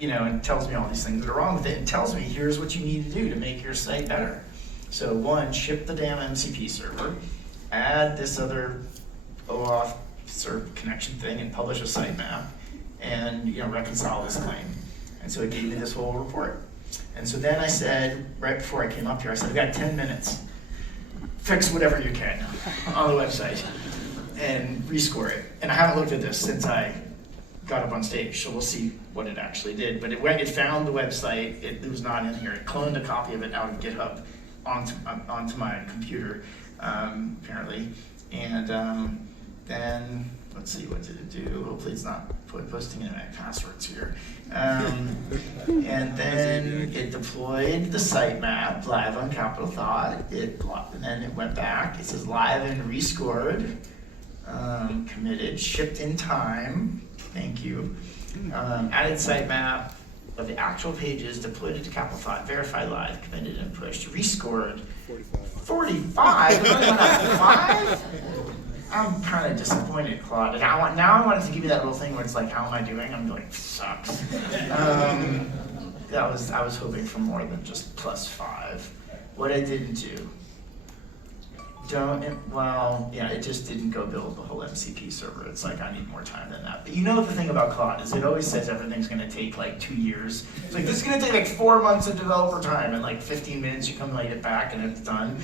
and tells me all these things that are wrong with it, and tells me here's what you need to do to make your site better. So one, ship the damn MCP server, add this other OAuth server connection thing, and publish a sitemap, and reconcile this claim. And so it gave me this whole report. And so then I said, right before I came up here, I said, I've got 10 minutes. Fix whatever you can on the website and rescore it. And I haven't looked at this since I got up on stage, so we'll see what it actually did. But when it found the website, it was not in here. It cloned a copy of it out of GitHub onto my computer, apparently. And then, let's see, what did it do? Hopefully it's not posting in my passwords here. And then it deployed the sitemap live on Capital Thought. And then it went back. It says live and rescored, committed, shipped in time. Thank you. Added sitemap of the actual pages, deployed it to Capital Thought, verified live, committed and pushed, rescored. 45? 5? I'm kind of disappointed, Claude. And now I wanted to give you that little thing where it's like, how am I doing? I'm going, sucks. I was hoping for more than just +5. What I didn't do, it just didn't go build the whole MCP server. It's like, I need more time than that. But the thing about Claude is it always says everything's going to take like 2 years. It's like, this is going to take like 4 months of developer time, and like 15 minutes you come light it back and it's done.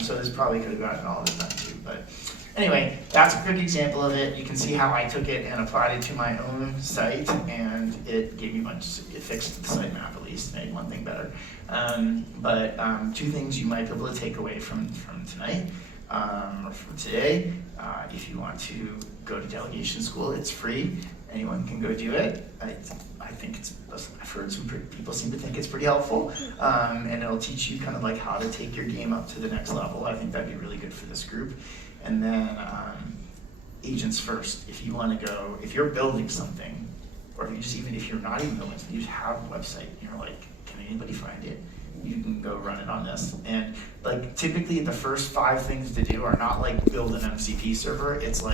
So this probably could have gotten all this done too. But anyway, that's a quick example of it. You can see how I took it and applied it to my own site, and it gave me a bunch. It fixed the sitemap at least, made one thing better. But 2 things you might be able to take away from tonight or from today. If you want to go to delegation school, it's free. Anyone can go do it. I think I've heard some people seem to think it's pretty helpful, and it'll teach you kind of like how to take your game up to the next level. I think that'd be really good for this group. And then agents first. If you want to go, if you're building something, or if you're not even building something, you just have a website, and you're like, can anybody find it? You can go run it on this. And like typically the first 5 things to do are not like build an MCP server. It's like